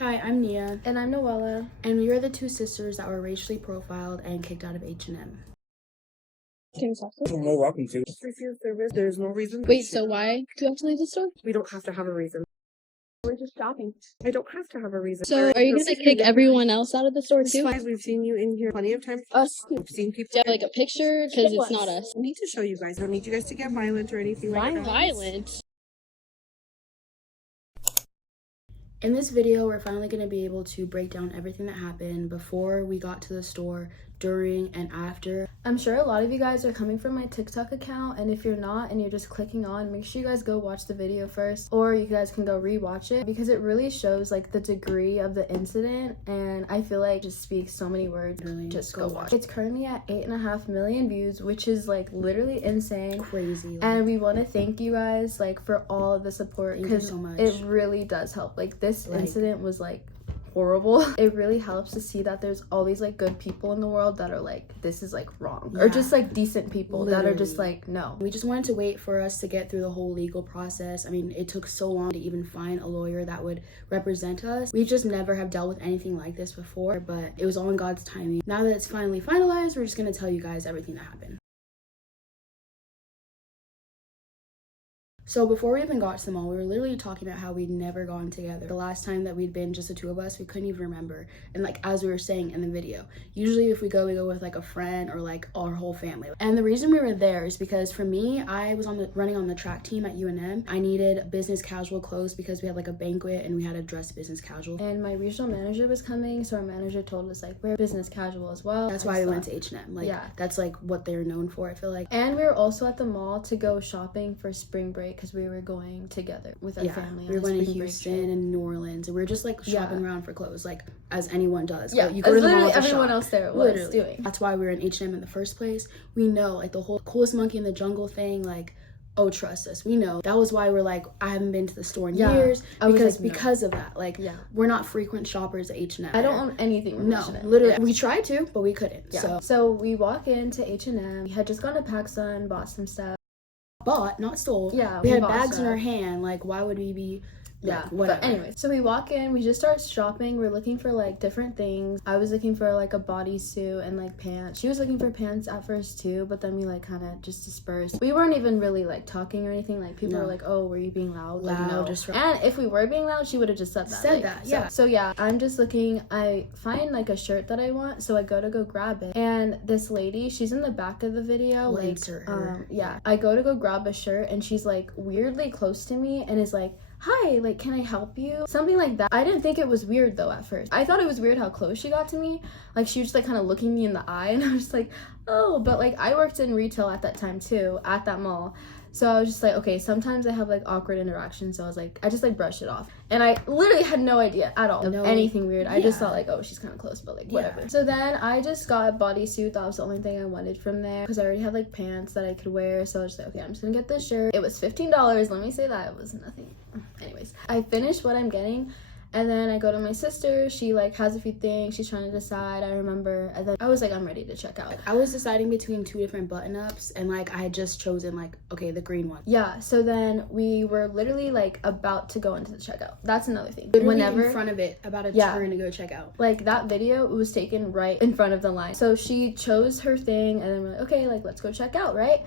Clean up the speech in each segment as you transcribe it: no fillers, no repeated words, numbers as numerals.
Hi, I'm Nia. And I'm Noela. And we are the two sisters that were racially profiled and kicked out of H&M. Well, welcome to your service. There's no reason. Wait, so why do you have to leave the store? We don't have to have a reason. We're just shopping. I don't have to have a reason. So are you gonna kick everyone else out of the store too? Guys, we've seen you in here plenty of times. Us? We've seen people. Do you have like a picture? Because it's not us. I need to show you guys. I don't need you guys to get violent or anything like that. Violent? In this video, we're finally going to be able to break down everything that happened before we got to the store, during, and after. I'm sure a lot of you guys are coming from my TikTok account, and if you're not and you're just clicking on, make sure you guys go watch the video first, or you guys can go rewatch it because it really shows like the degree of the incident, and I feel like it just speaks so many words. Really, just go watch. It's currently at 8.5 million views, which is like literally insane. Crazy. And we want to thank you guys like for all of the support because so much. It really does help. Like this incident was like horrible. It really helps to see that there's all these like good people in the world that are like, this is like wrong, or just like decent people that are just like, no. We just wanted to wait for us to get through the whole legal process. I mean, it took so long to even find a lawyer that would represent us. We just never have dealt with anything like this before, but it was all in God's timing. Now that it's finally finalized, we're just gonna tell you guys everything that happened. So before we even got to the mall, we were literally talking about how we'd never gone together. The last time that we'd been just the two of us, we couldn't even remember. And like, as we were saying in the video, usually if we go with like a friend or like our whole family. And the reason we were there is because for me, I was running on the track team at UNM. I needed business casual clothes because we had like a banquet and we had to dress business casual. And my regional manager was coming, so our manager told us like, wear business casual as well. That's why we went to H&M. Like, that's like what they're known for, I feel like. And we were also at the mall to go shopping for spring break because we were going together with our family. We were going to Houston and New Orleans, and we were just like shopping around for clothes, like as anyone does. Yeah, you go to the mall to everyone shop. Else there was doing. That's why we were in H&M in the first place. We know like the whole coolest monkey in the jungle thing, like, oh, trust us, we know. That was why we're like, I haven't been to the store in years because of that. Like, we're not frequent shoppers at H&M. I don't own anything from H&M. Literally, we tried to, but we couldn't. So we walk into H&M. We had just gone to PacSun, bought some stuff. Bought, not stole. Yeah, we had bags in our hand. Like, why would we be? Whatever. But anyway, so we walk in, we just start shopping. We're looking for like different things. I was looking for like a bodysuit and like pants. She was looking for pants at first too, but then we like kind of just dispersed. We weren't even really like talking or anything. Like people were like, oh, were you being loud? Like, no. And if we were being loud, she would have just said that. So yeah, I'm just looking. I find like a shirt that I want, so I go grab it. And this lady, she's in the back of the video. I go to go grab a shirt, and she's like weirdly close to me and is like, hi, like, can I help you? Something like that. I didn't think it was weird though at first. I thought it was weird how close she got to me. Like, she was just like kind of looking me in the eye, and I was just like, oh. But like, I worked in retail at that time too, at that mall. So I was just like, okay, sometimes I have like awkward interactions. So I was like, I just like brushed it off. And I literally had no idea at all of anything weird. I just thought like, oh, she's kind of close, but like whatever. So then I just got a bodysuit. That was the only thing I wanted from there because I already had like pants that I could wear. So I was just like, okay, I'm just gonna get this shirt. It was $15. Let me say that. It was nothing. Anyways, I finished what I'm getting. And then I go to my sister. She like has a few things she's trying to decide. I remember, and then I was like, I'm ready to check out. I was deciding between two different button-ups, and like I had just chosen like, okay, the green one. Yeah, so then we were literally like about to go into the checkout. That's another thing. Literally in front of it, about to turn to go check out. Like that video was taken right in front of the line. So she chose her thing, and then we're like, okay, like let's go check out, right?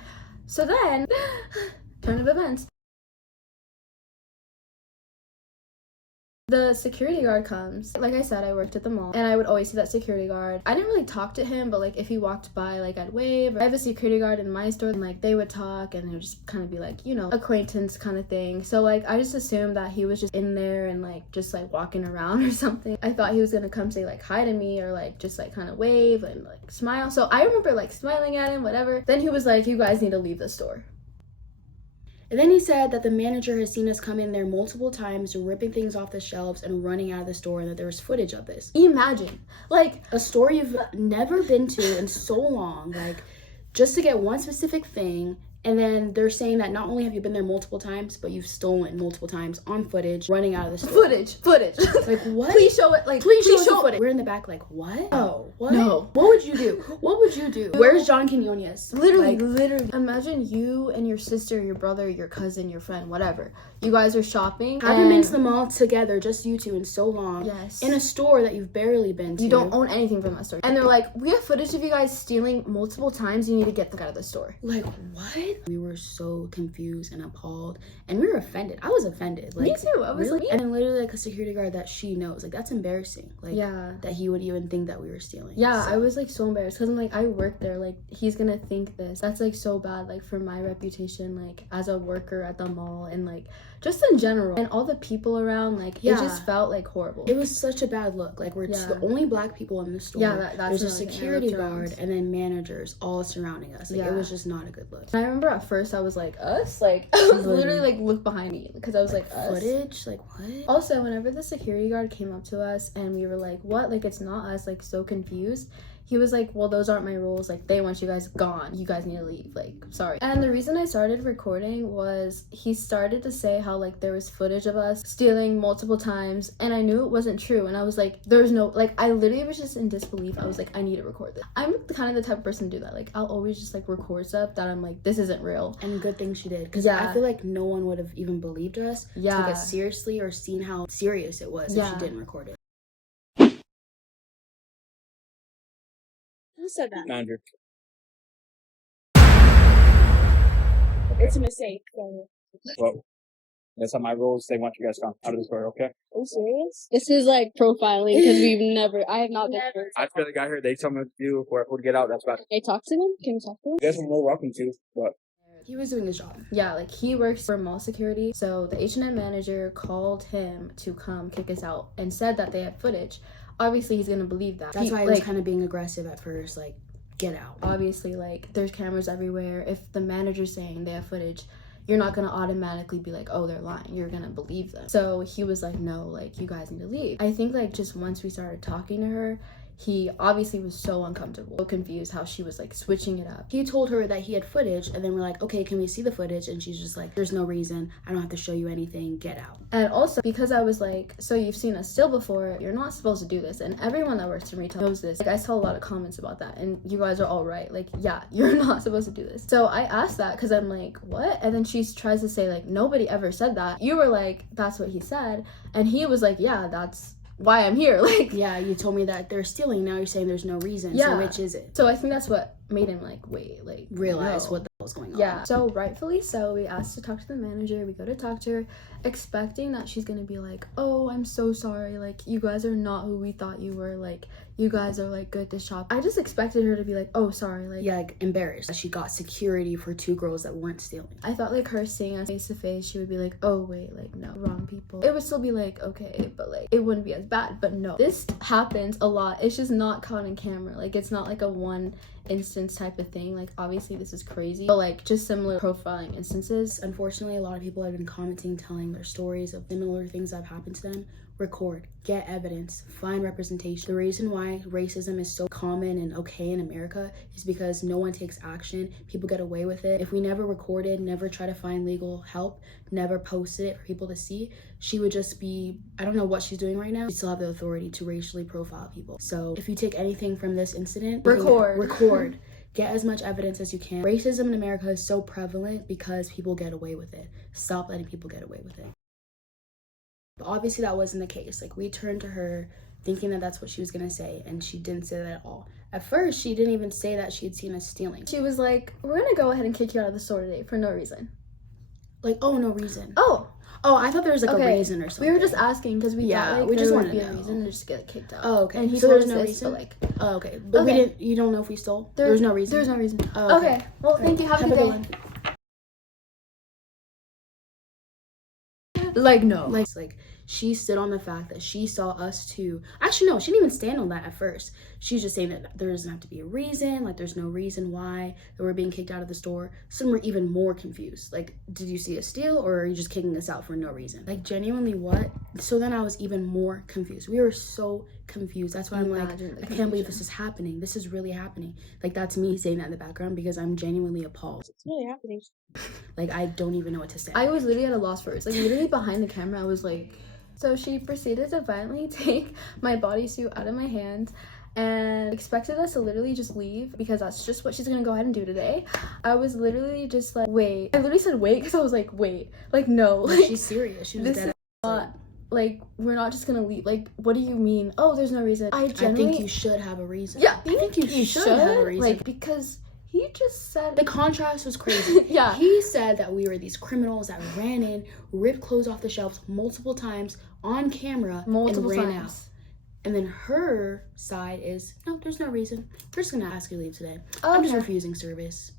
So then, turn of events. The security guard comes. Like I said, I worked at the mall, and I would always see that security guard. I didn't really talk to him, but like if he walked by, like I'd wave. I have a security guard in my store, and like they would talk, and they would just kind of be like, you know, acquaintance kind of thing. So like I just assumed that he was just in there and like just like walking around or something. I thought he was gonna come say like hi to me or like just like kind of wave and like smile. So I remember like smiling at him, whatever. Then he was like, you guys need to leave the store. And then he said that the manager has seen us come in there multiple times, ripping things off the shelves and running out of the store, and that there was footage of this. Imagine, like, a store you've never been to in so long, like, just to get one specific thing, And then they're saying that not only have you been there multiple times, but you've stolen multiple times on footage, running out of the store. Footage. Like, what? Please show it. Like, please show the footage. We're in the back like, what? No. What? No. What would you do? What would you do? Where's John Quinones? Literally. Imagine you and your sister, your brother, your cousin, your friend, whatever. You guys are shopping. Haven't been to the mall together, just you two, in so long. Yes. In a store that you've barely been to. You don't own anything from that store. And they're like, we have footage of you guys stealing multiple times. You need to get the out of the store. Like, what? We were so confused and appalled. And we were offended. I was offended. Like, me too. I was really? like, and then literally like a security guard that she knows. Like, that's embarrassing. Like, yeah. That he would even think that we were stealing. Yeah, so. I was like so embarrassed because I'm like, I work there. Like, he's gonna think this. That's like so bad, like for my reputation, like as a worker at the mall and like just in general. And all the people around, like, it just felt like horrible. It was such a bad look. Like, we're the only black people in the store. Yeah, that's there's a security guard and then managers all surrounding us. Like, it was just not a good look. And I remember at first I was like, us? Like, I was literally like, look behind me because I was like, us? Footage? Like, what? Also, whenever the security guard came up to us and we were like, what? Like, it's not us, like, so confused. He was like, well, those aren't my rules. Like, they want you guys gone. You guys need to leave. Like, sorry. And the reason I started recording was he started to say how, like, there was footage of us stealing multiple times. And I knew it wasn't true. And I was like, there's no, like, I literally was just in disbelief. I was like, I need to record this. I'm kind of the type of person to do that. Like, I'll always just, like, record stuff that I'm like, this isn't real. And good thing she did. Because I feel like no one would have even believed us. Took it seriously or seen how serious it was if she didn't record it. Who said that? Manager. It's a mistake. So. Well, that's how my rules. They want you guys gone out of the store, okay? Are you serious? This is like profiling because I have not been. I feel like I heard they told me what to do for to get out. That's about it. Can I talk to them? Can we talk to them? You guys are more welcome to, but he was doing his job. Yeah, like he works for mall security. So the H&M manager called him to come kick us out and said that they had footage. Obviously, he's gonna believe that. That's why he was kind of being aggressive at first, like, get out. Obviously, like, there's cameras everywhere. If the manager's saying they have footage, you're not gonna automatically be like, oh, they're lying. You're gonna believe them. So he was like, no, like, you guys need to leave. I think, like, just once we started talking to her, he obviously was so uncomfortable, so confused how she was like switching it up. He told her that he had footage, and then we're like, okay, can we see the footage? And she's just like, there's no reason. I don't have to show you anything. Get out. And also because I was like, so you've seen us steal before, you're not supposed to do this. And everyone that works in retail knows this. Like, I saw a lot of comments about that, and you guys are all right. Like, yeah, you're not supposed to do this. So I asked that because I'm like, what? And then she tries to say like, nobody ever said that. You were like, that's what he said. And he was like, yeah, that's why I'm here. Like, yeah, you told me that they're stealing. Now you're saying there's no reason. Yeah. So which is it? So I think that's what made him like, wait, like, realize what the hell's going on. Yeah. So rightfully so, we asked to talk to the manager. We go to talk to her, expecting that she's gonna be like, oh, I'm so sorry. Like, you guys are not who we thought you were. Like, you guys are like good to shop. I just expected her to be like, oh, sorry. Like, yeah, like embarrassed that she got security for two girls that weren't stealing. I thought like her seeing us face to face, she would be like, oh wait, like no, wrong people. It would still be like, okay, but like it wouldn't be as bad. But no, this happens a lot. It's just not caught on camera. Like, it's not like a one instance type of thing. Like, obviously this is crazy, but like just similar profiling instances. Unfortunately, a lot of people have been commenting, telling their stories of similar things that have happened to them. Record, get evidence, find representation. The reason why racism is so common and okay in America is because no one takes action. People get away with it. If we never recorded, never try to find legal help, never posted it for people to see, she would just be, I don't know what she's doing right now. She still have the authority to racially profile people. So if you take anything from this incident, record. Get as much evidence as you can. Racism in America is so prevalent because people get away with it. Stop letting people get away with it. But obviously that wasn't the case. Like, we turned to her thinking that that's what she was gonna say, and she didn't say that at all. At first, she didn't even say that she had seen us stealing. She was like, we're gonna go ahead and kick you out of the store today for no reason. Like, oh, no reason. Oh, I thought there was like a reason or something. We were just asking because we thought like, we just wanted wanted to be to a know. reason to just get kicked out. Oh, okay. And he so told there's us no this, reason? but like, oh, okay. But we didn't, you don't know if we stole? There's no reason? There's no reason. Oh, okay. Well, thank you. Have a good day. one. Like, no. Like, she stood on the fact that she saw us too. Actually, no, she didn't even stand on that at first. She's just saying that there doesn't have to be a reason. Like, there's no reason why that we're being kicked out of the store. Some were even more confused. Like, did you see us steal, or are you just kicking us out for no reason? Like, genuinely, what? So then I was even more confused. We were so confused. That's why I'm like, Imagine the I can't believe confusion. this is happening. This is really happening. Like, that's me saying that in the background because I'm genuinely appalled. It's really happening. Like, I don't even know what to say. I was literally at a loss for words. Like, literally behind the camera, I was like... So she proceeded to violently take my bodysuit out of my hand and expected us to literally just leave because that's just what she's gonna go ahead and do today. I was literally just like, wait. I literally said wait because I was like, wait. Like, no. Like, she's serious. She was this dead. is not... Like, we're not just gonna leave. Like, what do you mean? Oh, there's no reason. I think you should have a reason. Yeah, I think you should have a reason. Like, because he just said... The contrast was crazy. Yeah. He said that we were these criminals that ran in, ripped clothes off the shelves multiple times on camera, Multiple and ran times. out. And then her side is, no, there's no reason. We're just gonna ask you to leave today. I'm just Okay. refusing service.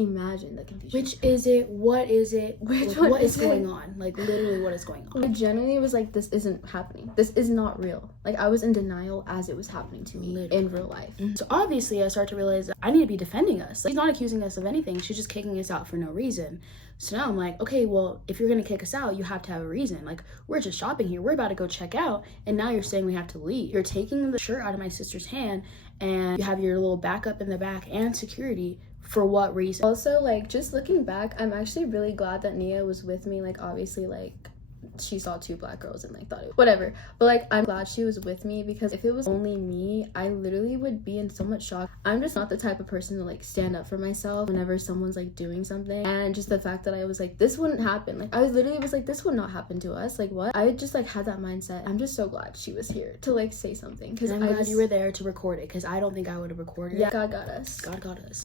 Imagine the confusion. Which is it? What is it? Which Like, one what is is it? going on? Like, literally, what is going on? I genuinely was like, this isn't happening. This is not real. Like, I was in denial as it was happening to me Literally. in real life. So obviously, I start to realize that I need to be defending us. Like, she's not accusing us of anything. She's just kicking us out for no reason. So now I'm like, okay, well, if you're gonna kick us out, you have to have a reason. Like, we're just shopping here. We're about to go check out, and now you're saying we have to leave. You're taking the shirt out of my sister's hand, and you have your little backup in the back and security. For what reason? Also, like, just looking back, I'm actually really glad that Nia was with me. Like, obviously, like, she saw two black girls and like thought it whatever, but like, I'm glad she was with me because if it was only me, I literally would be in so much shock. I'm just not the type of person to like stand up for myself whenever someone's like doing something, and just the fact that I was like, this wouldn't happen. Like, I literally was like, this would not happen to us. Like, what? I just like had that mindset. I'm just so glad she was here to like say something because I'm glad you were there to record it because I don't think I would have recorded yeah, it. God got us. God got us.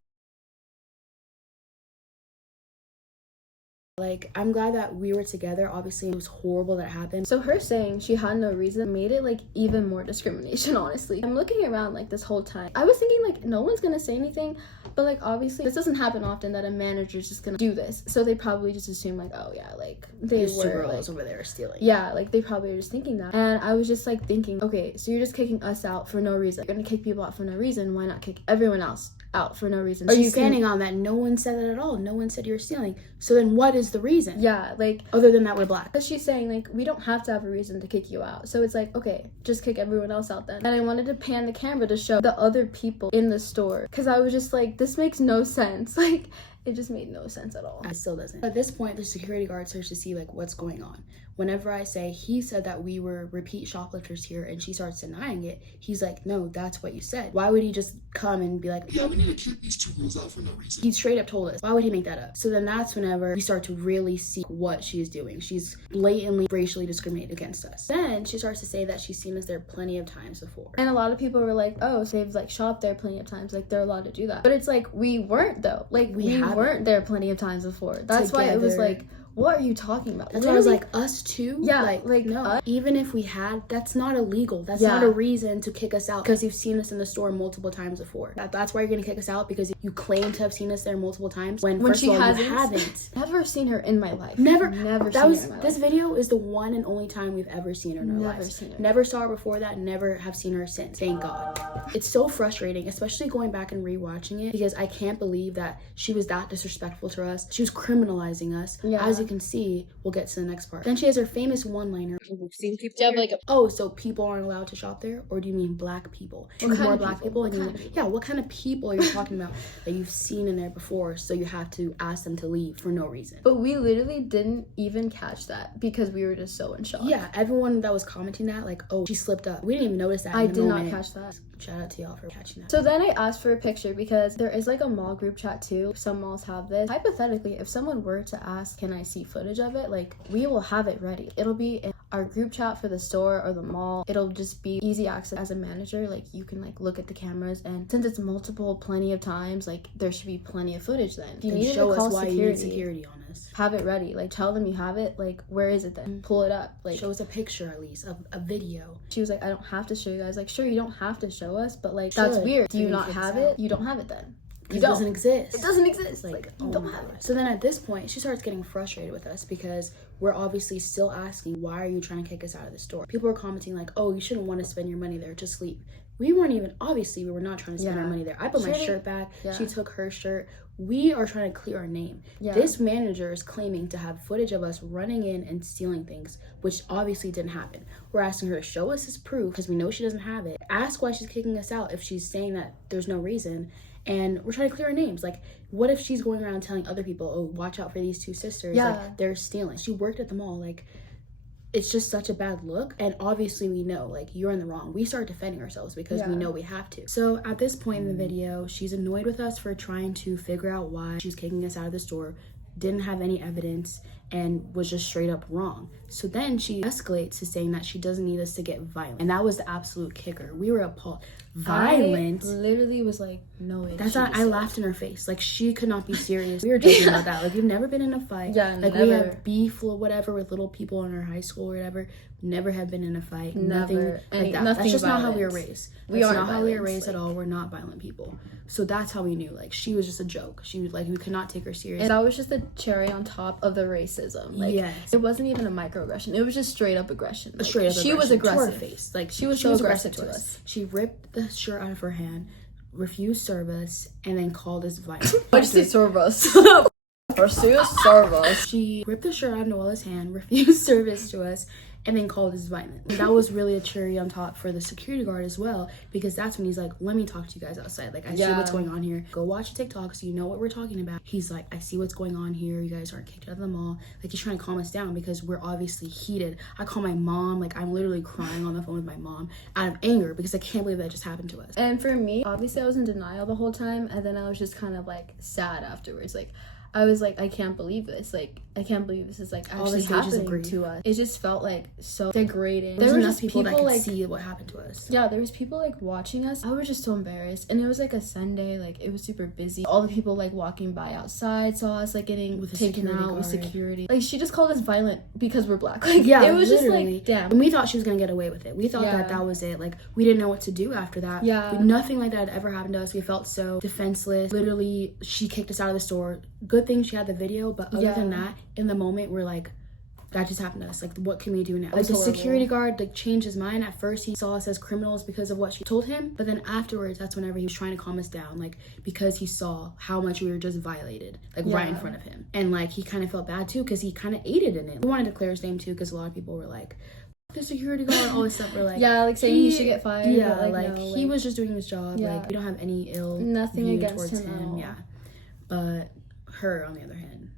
Like, I'm glad that we were together. Obviously, it was horrible that happened. So her saying she had no reason made it like even more discrimination, honestly. I'm looking around like this whole time. I was thinking like no one's gonna say anything, but like obviously this doesn't happen often that a manager's just gonna do this. So they probably just assume like, oh yeah, like they There's two were girls like, over there stealing. yeah, like they probably were just thinking that. And I was just like thinking, okay, so you're just kicking us out for no reason. You're gonna kick people out for no reason. Why not kick everyone else out for no reason? She's standing on that. No one said that at all. No one said you were stealing. So then what is the reason? Yeah, like Other than that we're black. because she's saying like we don't have to have a reason to kick you out, so it's like, okay, just kick everyone else out then. And I wanted to pan the camera to show the other people in the store because I was just like, this makes no sense. Like, it just made no sense at all. It still doesn't. At this point, the security guard starts to see like what's going on. Whenever I say he said that we were repeat shoplifters here and she starts denying it, he's like, no, that's what you said. Why would he just come and be like, yeah, we need to kick these two girls out for no reason? He straight up told us. Why would he make that up? So then that's whenever we start to really see what she's doing. She's blatantly racially discriminated against us. Then she starts to say that she's seen us there plenty of times before. And a lot of people were like, oh, so they've like shopped there plenty of times, like they're allowed to do that. But it's like, we weren't though. Like, we haven't. weren't there plenty of times before. That's why it was Together. like, what are you talking about? That's why I was Literally- like, us too? Yeah, like no. us. Even if we had, that's not illegal. That's Yeah. not a reason to kick us out because you've seen us in the store multiple times before. That's why you're gonna kick us out because you claim to have seen us there multiple times when first she of all hasn't. you haven't. Never seen her in my life. Never seen that her was in my this life. video is the one and only time we've ever seen her in our Never lives. seen her. Never saw her before that, never have seen her since. Thank God. It's so frustrating, especially going back and rewatching it because I can't believe that she was that disrespectful to us. She was criminalizing us. Yeah. As you can see, we'll get to the next part. Then she has her famous one-liner. We've seen people. Do you have here. like a Oh, so people aren't allowed to shop there? Or do you mean black people? What Choose kind more of black people? people? What And you kind of mean, people? yeah, what kind of people are you talking about that you've seen in there before, so you have to ask them to leave for no reason? But we literally didn't even catch that because we were just so in shock. Yeah, everyone that was commenting that, like, oh, she slipped up. We didn't even notice that. I in the did not moment. catch that. Shout out to y'all for catching that. So then I asked for a picture because there is like a mall group chat too. Some malls have this. Hypothetically, if someone were to ask, can I see footage of it? Like, we will have it ready. It'll be in our group chat for the store or the mall. It'll just be easy access. As a manager, like, you can like look at the cameras, and since it's multiple plenty of times, like, there should be plenty of footage then. If you Then needed show to call us why security, you need security on us. have it ready. Like, tell them you have it. Like, where is it then? Pull it up. Like, Show us a picture at least, a video. she was like, I don't have to show you guys. Like, sure, you don't have to show us, but like, Should. that's weird. Do you Then not kick have us it? out. You don't have it then. You It don't. doesn't exist. It doesn't exist. Like, Like, you oh don't my have God. it. So then at this point, she starts getting frustrated with us because we're obviously still asking, why are you trying to kick us out of the store? People are commenting like, oh, you shouldn't want to spend your money there, just leave. we weren't even, obviously we were not trying to spend our money there. I put my shirt back, she took her shirt. We are trying to clear our name. This manager is claiming to have footage of us running in and stealing things, which obviously didn't happen. We're asking her to show us this proof because we know she doesn't have it. Ask why she's kicking us out if she's saying that there's no reason. And we're trying to clear our names. Like, what if she's going around telling other people, oh, watch out for these two sisters, like they're stealing. She worked at the mall. Like, it's just such a bad look. And obviously we know, like, you're in the wrong. We start defending ourselves because we know we have to. So at this point in the video, she's annoyed with us for trying to figure out why she's kicking us out of the store, didn't have any evidence, and was just straight up wrong. So then she escalates to saying that she doesn't need us to get violent. And that was the absolute kicker. We were appalled. Violent? I literally was like, no way. That's not, I laughed in her face. Like, she could not be serious. We were joking about that. Like, we've never been in a fight. Yeah, like, never. we have beef or whatever with little people in our high school or whatever. Never have been in a fight. Nothing like that. That's just not how we were raised. That's not how we were raised at all. We're not violent people. So that's how we knew. Like, she was just a joke. She was like, we could not take her serious. And that was just the cherry on top of the racism. Like, it wasn't even a microaggression. It was just straight up aggression. Like, straight up she was aggressive to our face. Like, she was so aggressive to us. She ripped the shirt out of her hand, refused service, and then called us violent. Why'd you say serve us? Serve us. She ripped the shirt out of Noela's hand, refused service to us, and then called us violent. That was really a cherry on top for the security guard as well, because that's when he's like, let me talk to you guys outside. Like, I see what's going on here. Go watch TikTok so you know what we're talking about. He's like, I see what's going on here. You guys aren't kicked out of the mall. Like, he's trying to calm us down because we're obviously heated. I call my mom. Like, I'm literally crying on the phone with my mom out of anger because I can't believe that just happened to us. And for me, obviously I was in denial the whole time, and then I was just kind of like sad afterwards. Like, I was like, I can't believe this. Like, I can't believe this is like actually happening to us. It just felt like so degrading. There were just people that could like, see what happened to us. Yeah, there was people like watching us. I was just so embarrassed. And it was like a Sunday. Like, it was super busy. All the people like walking by outside saw us like getting taken out with security. Like, she just called us violent because we're black. Like, it was literally just like, damn. And we thought she was gonna get away with it. We thought that was it. Like, we didn't know what to do after that. Nothing like that had ever happened to us. We felt so defenseless. Literally, she kicked us out of the store. Good thing she had the video, but other than that, in the moment, we're like, that just happened to us. Like, what can we do now? Like, the security guard like changed his mind. At first, he saw us as criminals because of what she told him, but then afterwards, that's whenever he was trying to calm us down, like, because he saw how much we were just violated, like, right in front of him. And like, he kind of felt bad too because he kind of aided in it. We wanted to clear his name too because a lot of people were like, the security guard, all this stuff. We're like, like saying he should get fired. Yeah, but like, no, he was just doing his job. Like, we don't have any ill nothing against towards him. Yeah, but her on the other hand.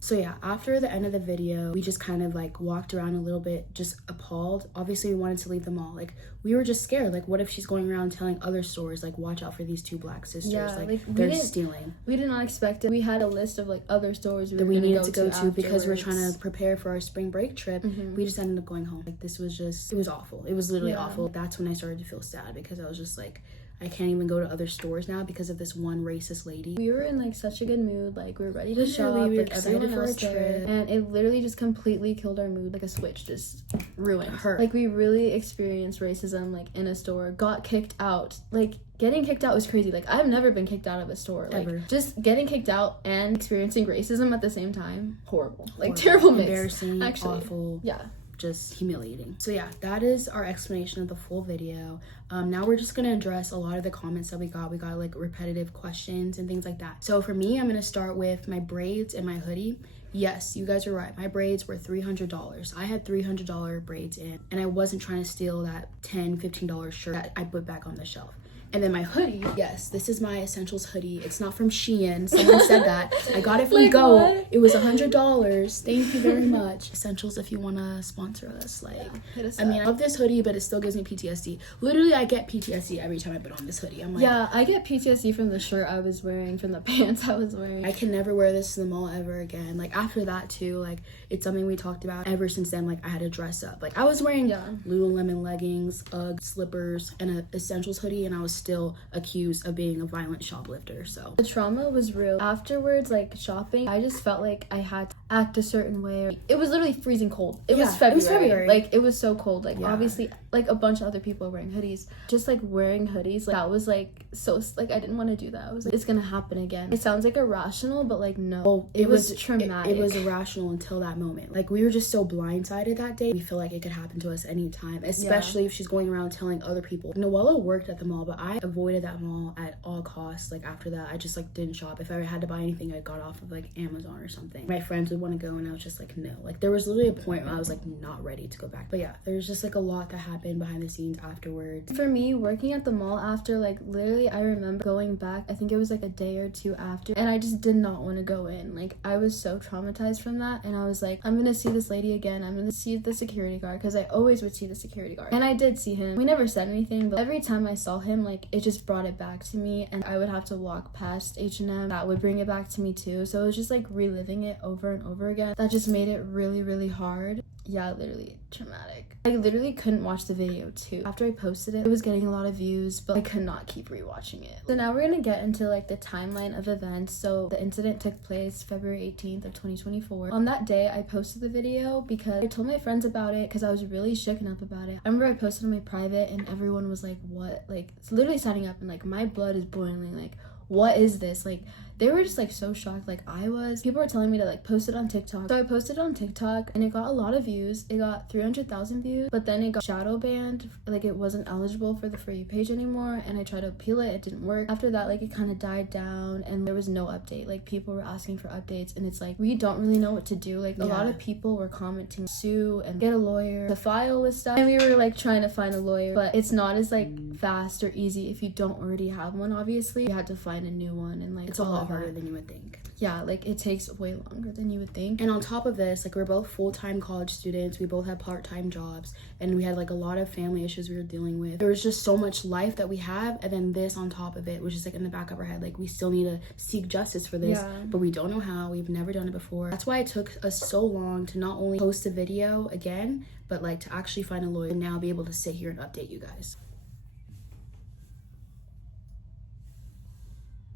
So yeah, after the end of the video, we just kind of like walked around a little bit, just appalled. Obviously, we wanted to leave the mall. Like, we were just scared. Like, what if she's going around telling other stores, like, watch out for these two black sisters? Like they're stealing. We did not expect it. We had a list of like other stores that we needed to go to because we're trying to prepare for our spring break trip. We just ended up going home. Like, this was just, it was awful. It was literally awful. That's when I started to feel sad because I was just like, I can't even go to other stores now because of this one racist lady. We were in like such a good mood. Like, we were ready to shop. We were excited for our trip. And it literally just completely killed our mood. Like, a switch just ruined her. Like, we really experienced racism like in a store. Got kicked out. Like, getting kicked out was crazy. Like, I've never been kicked out of a store. Like, ever. Just getting kicked out and experiencing racism at the same time. Horrible. Like, terrible mix. Embarrassing. Actually. Awful. Yeah. Just humiliating. So yeah, that is our explanation of the full video. Now we're just gonna address a lot of the comments that we got like repetitive questions and things like that. So for me, I'm gonna start with my braids and my hoodie. Yes, you guys are right, my braids were $300. I had $300 braids in, and I wasn't trying to steal that $10-15 shirt that I put back on the shelf. And then my hoodie, yes, this is my Essentials hoodie. It's not from Shein. Someone said that. I got it from like Go. What? It was $100. Thank you very much. Essentials, if you want to sponsor us. Like, hit us I mean, I love this hoodie, but it still gives me PTSD. Literally, I get PTSD every time I put on this hoodie. I'm like, yeah, I get PTSD from the shirt I was wearing, from the pants I was wearing. I can never wear this to the mall ever again. Like, after that too, like, it's something we talked about. Ever since then, like, I had to dress up. Like, I was wearing Lululemon leggings, Ugg slippers, and an Essentials hoodie, and I was still accused of being a violent shoplifter. So the trauma was real. Afterwards, like, shopping, I just felt like I had act a certain way. It was literally freezing cold. It was Yeah, February. it was February. Like, it was so cold. Like, Yeah. obviously, like, a bunch of other people are wearing hoodies. Just, like, wearing hoodies, like, that was, like, so, like, I didn't want to do that. I was like, it's gonna happen again. It sounds, like, irrational, but, like, no. Well, it was traumatic. It was irrational until that moment. Like, we were just so blindsided that day. We feel like it could happen to us anytime, especially if she's going around telling other people. Noela worked at the mall, but I avoided that mall at all costs. Like, after that, I just, like, didn't shop. If I had to buy anything, I got off of, like, Amazon or something. My friends would want to go, and I was just like, no. Like, there was literally a point where I was, like, not ready to go back. But yeah, there's just, like, a lot that happened behind the scenes afterwards. For me, working at the mall after, like, literally, I remember going back, I think it was, like, a day or two after, and I just did not want to go in. Like, I was so traumatized from that, and I was like, I'm gonna see this lady again. I'm gonna see the security guard, because I always would see the security guard. And I did see him. We never said anything, but every time I saw him, like, it just brought it back to me, and I would have to walk past H&M. That would bring it back to me too. So it was just, like, reliving it over and over again. That just made it really, really hard. Yeah, literally traumatic. I literally couldn't watch the video too. After I posted it, it was getting a lot of views, but I could not keep rewatching it. So now we're gonna get into, like, the timeline of events. So the incident took place February 18th of 2024. On that day, I posted the video because I told my friends about it because I was really shooken up about it. I remember I posted on my private and everyone was like, what? Like, it's literally signing up and, like, my blood is boiling. Like, what is this? Like, they were just, like, so shocked, like I was. People were telling me to, like, post it on TikTok. So I posted it on TikTok and it got a lot of views. It got 300,000 views, but then it got shadow banned. Like, it wasn't eligible for the For You page anymore, and I tried to appeal it. It didn't work. After that, like, it kind of died down and there was no update. Like, people were asking for updates and it's like, we don't really know what to do. Like, a lot of people were commenting sue and get a lawyer to file with stuff, and we were, like, trying to find a lawyer, but it's not as, like, fast or easy if you don't already have one. Obviously, you had to find a new one, and, like, It's a lot harder than you would think. Yeah, like, it takes way longer than you would think. And on top of this, like, we're both full-time college students. We both have part-time jobs, and we had, like, a lot of family issues we were dealing with. There was just so much life that we have, and then this on top of it, which is, like, in the back of our head. Like, we still need to seek justice for this, but we don't know how. We've never done it before. That's why it took us so long to not only post a video again, but, like, to actually find a lawyer and now be able to sit here and update you guys.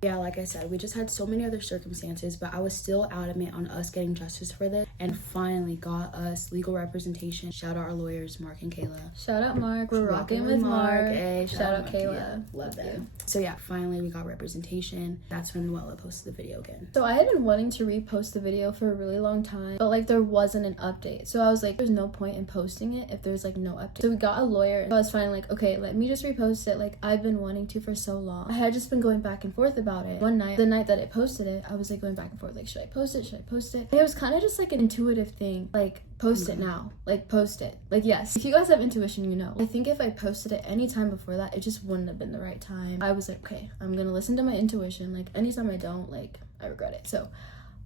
Yeah, like I said, we just had so many other circumstances, but I was still adamant on us getting justice for this, and finally got us legal representation. Shout out our lawyers, Mark and Kayla. Shout out Mark. We're rocking with Mark. Hey, shout out Mark. Kayla. Yeah, love them. So yeah, finally we got representation. That's when Noela posted the video again. So I had been wanting to repost the video for a really long time, but, like, there wasn't an update. So I was like, there's no point in posting it if there's, like, no update. So we got a lawyer. So I was finally like, okay, let me just repost it. Like, I've been wanting to for so long. I had just been going back and forth about it. One night, the night that I posted it, I was, like, going back and forth, like, should I post it? Should I post it? And it was kind of just, like, an intuitive thing. Like, post it now. Like, post it. Like, yes. If you guys have intuition, you know. I think if I posted it any time before that, it just wouldn't have been the right time. I was like, okay, I'm gonna listen to my intuition. Like, anytime I don't, like, I regret it. So,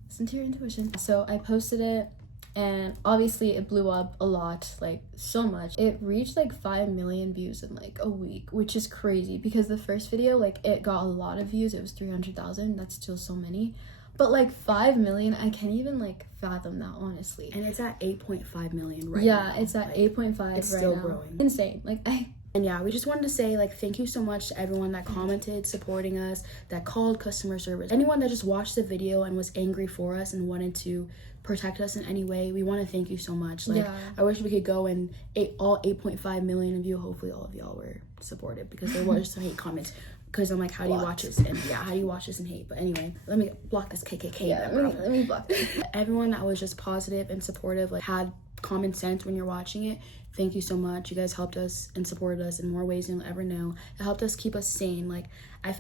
listen to your intuition. So, I posted it, and obviously it blew up a lot, like, so much. It reached, like, 5 million views in, like, a week, which is crazy because the first video, like, it got a lot of views. It was 300,000. That's still so many. But, like, 5 million, I can't even, like, fathom that, honestly. And it's at 8.5 million right now. Yeah, it's at, like, 8.5 it's right still now. growing. Insane. Like, And yeah, we just wanted to say, like, thank you so much to everyone that commented, supporting us, that called customer service. Anyone that just watched the video and was angry for us and wanted to protect us in any way, we want to thank you so much. Like, I wish we could go and all 8.5 million of you, hopefully all of y'all were supportive, because there was some hate comments. Because I'm like, how do you watch this? And yeah, how do you watch this and hate? But anyway, let me block this KKK. yeah, let me block it. Everyone that was just positive and supportive, like, had common sense when you're watching it, thank you so much. You guys helped us and supported us in more ways than you'll ever know. It helped us keep us sane. Like,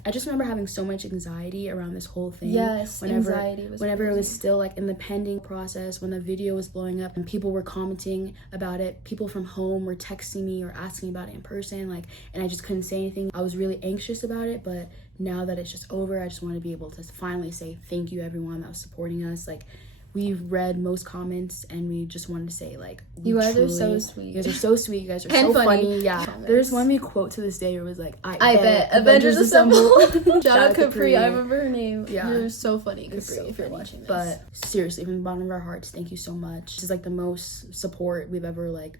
I just remember having so much anxiety around this whole thing. Yes, anxiety was whenever crazy. it was still, like, in the pending process, when the video was blowing up and people were commenting about it. People from home were texting me or asking about it in person, like, and I just couldn't say anything. I was really anxious about it, but now that it's just over, I just want to be able to finally say thank you everyone that was supporting us. Like, we've read most comments and we just wanted to say, like, you guys are so sweet. You guys are so sweet. You guys are and so funny. Yeah. There's one we quote to this day where it was like, I bet Avengers Assemble. Shout out Capri. Capri. I remember her name. Yeah. You're so funny, Capri, So if you're funny. watching this. But seriously, from the bottom of our hearts, thank you so much. This is, like, the most support we've ever, like,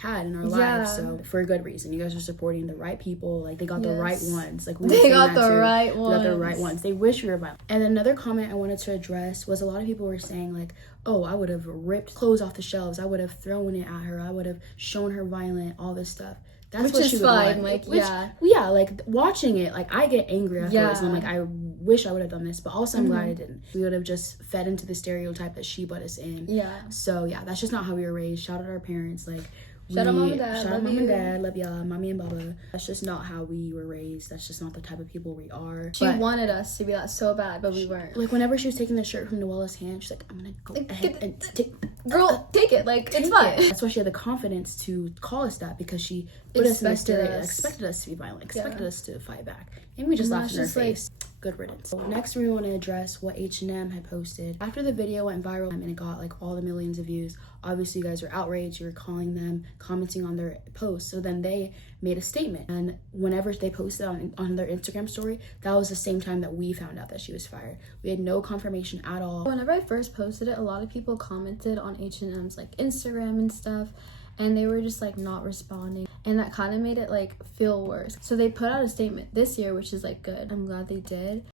had in our Yeah. lives. So for a good reason. You guys are supporting the right people. Like, they got the right Yes. ones. Like, we were They saying got that the too. right They got the right ones. ones. They wish we were violent. And another comment I wanted to address was a lot of people were saying, like, oh, I would have ripped clothes off the shelves. I would have thrown it at her. I would have shown her violent, all this stuff. That's Which what is she would fine, want. like, yeah. Yeah, like, watching it, like, I get angry afterwards. And I'm Yeah. like, I wish I would have done this. But also, I'm glad Mhm. I didn't. We would have just fed into the stereotype that she put us in. Yeah. So, yeah, that's just not how we were raised. Shout out our parents. Like, Shout out Mom and Dad. Shout out Love Mom you. and Dad. Love y'all. Mommy and Baba. That's just not how we were raised. That's just not the type of people we are. She But, wanted us to be that so bad, but we weren't. like, whenever she was taking the shirt from Noela's hand, she's like, I'm gonna go ahead and take Girl, take it. Like, it's take fine. it. That's why she had the confidence to call us that, because she put us in the Expected stereotype, us. expected us to be violent, expected Yeah. us to fight back, and we just And laughed in that's her just, face. Good riddance. So next, we want to address what H&M had posted after the video went viral and it got like all the millions of views. Obviously, you guys were outraged. You were calling them, commenting on their posts. So then they made a statement, and whenever they posted on their Instagram story, that was the same time that we found out that she was fired. We had no confirmation at all. Whenever I first posted it, a lot of people commented on H&M's like Instagram and stuff, and they were just like not responding, and that kind of made it like feel worse. So they put out a statement this year, which is like good. I'm glad they did.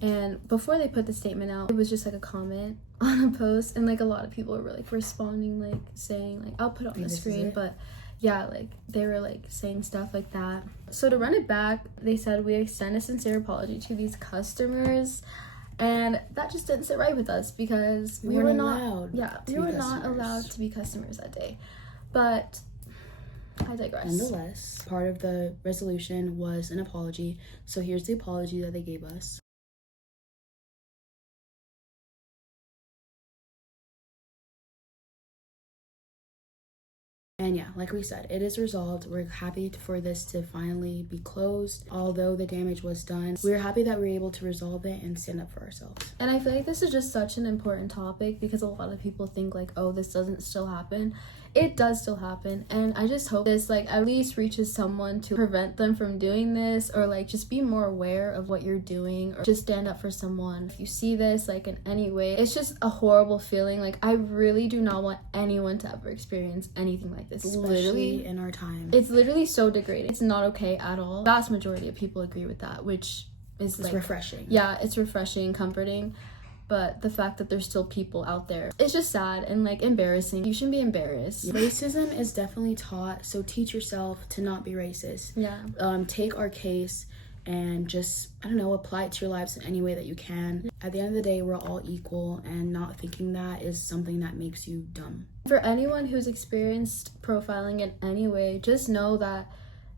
And before they put the statement out, it was just like a comment on a post, and like a lot of people were like responding, like saying like, I'll put it on the This is screen, it. but yeah, like they were like saying stuff like that. So to run it back, they said, we extend a sincere apology to these customers, and that just didn't sit right with us because we were weren't not allowed yeah, to we be were not customers. allowed to be customers that day. But I digress. Nonetheless, part of the resolution was an apology. So here's the apology that they gave us. And yeah, like we said, it is resolved. We're happy for this to finally be closed. Although the damage was done, we're happy that we were able to resolve it and stand up for ourselves. And I feel like this is just such an important topic because a lot of people think like, oh, this doesn't still happen. It does still happen, and I just hope this like at least reaches someone to prevent them from doing this, or like just be more aware of what you're doing, or just stand up for someone. If you see this like in any way, it's just a horrible feeling. Like, I really do not want anyone to ever experience anything like this. Especially in our time. It's literally so degrading. It's not okay at all. Vast majority of people agree with that, which is It's like refreshing. yeah, it's refreshing, comforting. But the fact that there's still people out there, it's just sad and like embarrassing. You shouldn't be embarrassed. Racism is definitely taught, so teach yourself to not be racist. Yeah. Take our case and just, I don't know, apply it to your lives in any way that you can. At the end of the day, we're all equal, and not thinking that is something that makes you dumb. For anyone who's experienced profiling in any way, just know that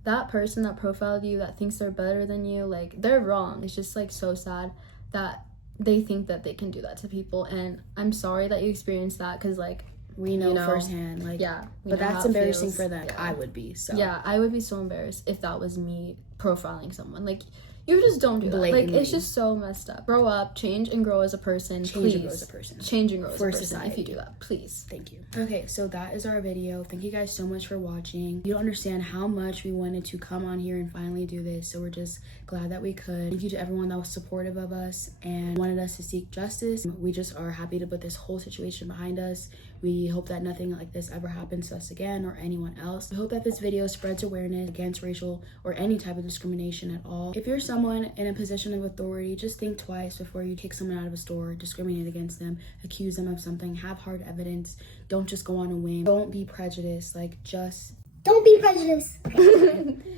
that person that profiled you, that thinks they're better than you, like, they're wrong. It's just like so sad that they think that they can do that to people, and I'm sorry that you experienced that, because like We know, you know, firsthand, like, yeah, we but know how that's it embarrassing feels. for them. Yeah. I would be, so. Yeah, I would be so embarrassed if that was me profiling someone. Like, you just don't do that. Like, Blatantly. it's just so messed up. Grow up, change and grow as a person. Change and please. grow as a person. Change and grow as For a person. society. If you do that, please. Thank you. Okay, so that is our video. Thank you guys so much for watching. You don't understand how much we wanted to come on here and finally do this, so we're just glad that we could. Thank you to everyone that was supportive of us and wanted us to seek justice. We just are happy to put this whole situation behind us. We hope that nothing like this ever happens to us again or anyone else. We hope that this video spreads awareness against racial or any type of discrimination at all. If you're someone in a position of authority, just think twice before you take someone out of a store, discriminate against them, accuse them of something, have hard evidence. Don't just go on a whim. Don't be prejudiced. Like, just Don't be prejudiced.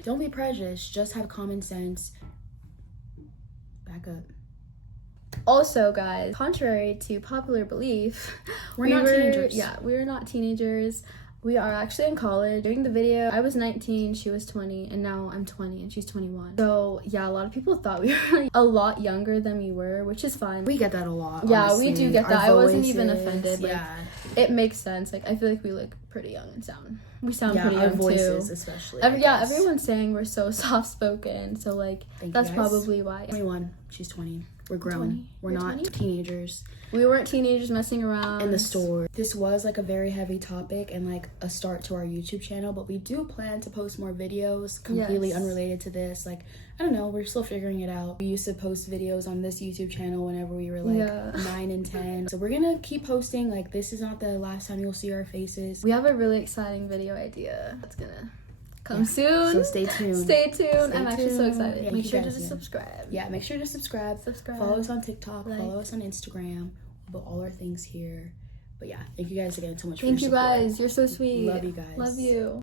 don't be prejudiced. Just have common sense. Back up. Also, guys, contrary to popular belief, We're not teenagers. Yeah, we're not teenagers. We are actually in college. During the video, I was 19, she was 20, and now I'm 20 and she's 21. So yeah, a lot of people thought we were like, a lot younger than we were, which is fine. We get that a lot. Yeah, honestly. we do get that. Our I wasn't even voices, offended. Like, yeah, it makes sense. Like, I feel like we look pretty young and we sound yeah, pretty our young voices too. especially. Yeah, I guess. everyone's saying we're so soft spoken. So like, Thank you, that's guys. probably why. 21. She's 20. We're grown. 20. We're You're not 20? teenagers We weren't teenagers messing around in the store. This was like a very heavy topic and like a start to our YouTube channel, but we do plan to post more videos completely Yes. unrelated to this. Like, I don't know, we're still figuring it out. We used to post videos on this YouTube channel whenever we were like Yeah. 9 and 10. So we're gonna keep posting. Like, this is not the last time you'll see our faces. We have a really exciting video idea that's gonna come Yeah. soon. So stay tuned. Stay tuned. Stay I'm actually so tuned. excited. Yeah, Make you sure to guys just do. subscribe. Yeah, make sure to subscribe. Subscribe. Follow us on TikTok. Like. Follow us on Instagram. We'll put all our things here. But yeah, thank you guys again so much for Thank your you support. guys. You're so sweet. Love you guys. Love you.